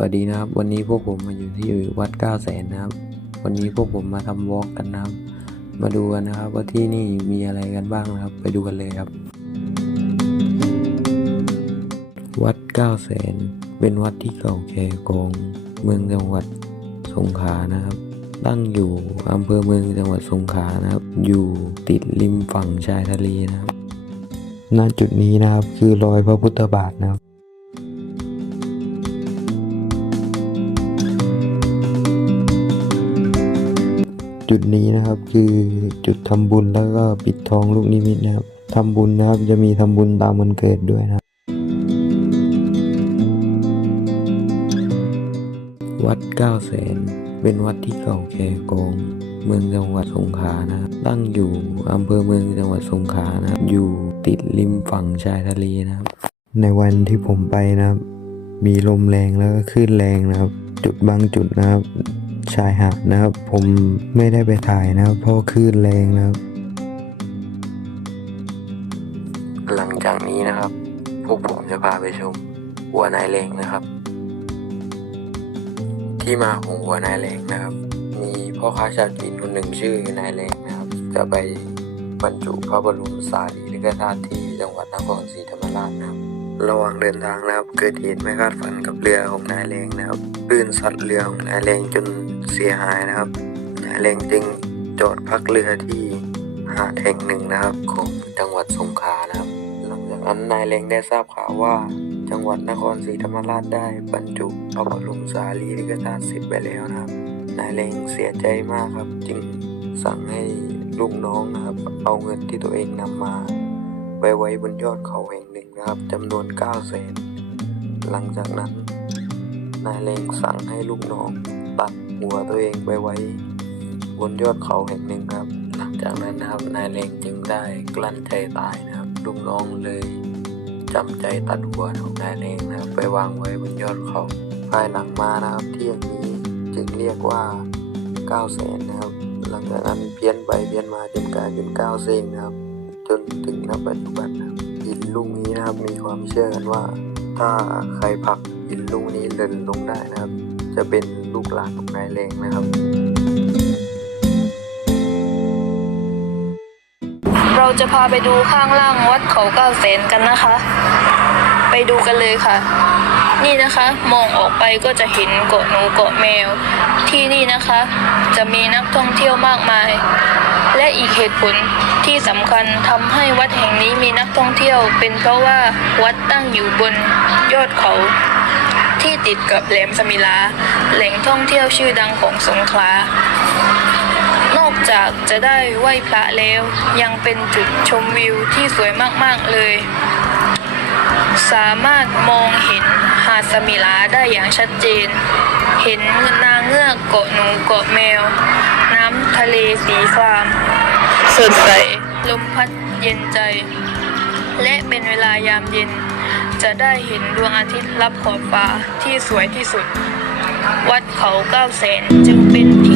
วัสดีนะครับ วันนี้พวกผมมาอยู่ที่วัดเก้าแสนนะครับ วันนี้พวกผมมาทำวอล์กกันนะครับ มาดูกันนะครับ ว่าที่นี่มีอะไรกันบ้างนะครับ ไปดูกันเลยครับ วัดเก้าแสนเป็นวัดที่เก่าแก่ของเมืองจังหวัดสงขลานะครับ ตั้งอยู่อำเภอเมืองจังหวัดสงขลานะครับ อยู่ติดริมฝั่งชายทะเลนะครับณจุดนี้นะครับคือรอยพระพุทธบาทนะครับ จุดนี้นะครับคือจุดทำบุญแล้วก็ปิดทองลูกนิมิตนะครับทำบุญนะครับจะมีทำบุญตามวันเกิดด้วยนะวัดเก้าแสนเป็นวัดที่เก่าแก่ของเมืองจังหวัดสงขลานะตั้งอยู่อำเภอเมืองจังหวัดสงขลานะอยู่ติดริมฝั่งชายทะเลนะครับ ในวันที่ผมไปนะครับ มีลมแรงแล้วก็คลื่นแรงนะครับ จุดบางจุดนะครับ ชายหาดนะครับ ผมไม่ได้ไปถ่ายนะครับ เพราะคลื่นแรงนะครับ หลังจากนี้นะครับ พวกผมจะพาไปชม หัวนายแรงนะครับ ที่มาของหัวนายแรงนะครับ มีพ่อค้าชาวจีนคนหนึ่งชื่อนายแรงนะครับ จะไปบรรจุพระบรมสารีริกธาตุที่จังหวัดนครศรีธรรมราชนะครับ ระหว่างเดินทางนะครับ เกิดเหตุไม่คาดฝันกับเรือของนายแรงนะครับคลื่นซัดเรือของนายแรงจนเสียหายนะครับ นายแรงจึงจอดพักเรือที่หาดแห่งหนึ่งนะครับ ของจังหวัดสงขลานะครับ หลังจากนั้นนายแรงได้ทราบข่าวว่าจังหวัดนครศรีธรรมราชได้บรรจุพระบรมสารีริกธาตุเสร็จไปแล้วนะครับ นายแรงเสียใจมากครับ จึงสั่งให้ลูกน้องนะครับ เอาเงินที่ตัวเองนำมา ไว้ไว้บนยอดเขาแห่งหนึ่งนะครับจำนวน 9 แสน หลังจากนั้น นายเลงสั่งให้ลูกน้องตัดหัวตัวเองไปไว้ บนยอดเขาแห่งหนึ่งครับ หลังจากนั้นนะครับนายเลงจึงได้กลั้นใจตายนะครับลูกน้องเลยจำใจตัดหัวของนายเลงนะครับไปวางไว้บนยอดเขาภายหลังมานะครับที่อย่างนี้จึงเรียกว่า9แสนนะครับ หลังจากนั้นเพี้ยนไปเพี้ยนมาจนกลายเป็น9เซงนะครับ จนถึงณปัจจุบันนะครับหินลูกนี้นะครับมีความเชื่อกันว่า ถ้าใครผลักหินลูกนี้เดินลงได้นะครับ จะเป็นลูกหลานของนายเลงนะครับ เราจะพาไปดูข้างล่างวัดเขาเก้าเสนกันนะคะ ดูกันเลยค่ะ นี่นะคะมองออกไปก็จะเห็นเกาะหนูเกาะแมว ที่นี่นะคะ จะมีนักท่องเที่ยวมากมาย และอีกเหตุผลที่สำคัญทำให้วัดแห่งนี้มีนักท่องเที่ยว เป็นเพราะว่าวัดตั้งอยู่บนยอดเขาที่ติดกับแหลมสมิลา แหล่งท่องเที่ยวชื่อดังของสงขลา นอกจากจะได้ไหว้พระแล้ว ยังเป็นจุดชมวิวที่สวยมาก ๆ เลย สามารถมองเห็นหาดสมิลาได้อย่างชัดเจน เห็นนางเงือกเกาะหนูเกาะแมว น้ำทะเลสีครามสดใสลมพัดเย็นใจ และเป็นเวลายามเย็น จะได้เห็นดวงอาทิตย์รับขอบฟ้าที่สวยที่สุด วัดเขาเก้าแสนจึงเป็นที่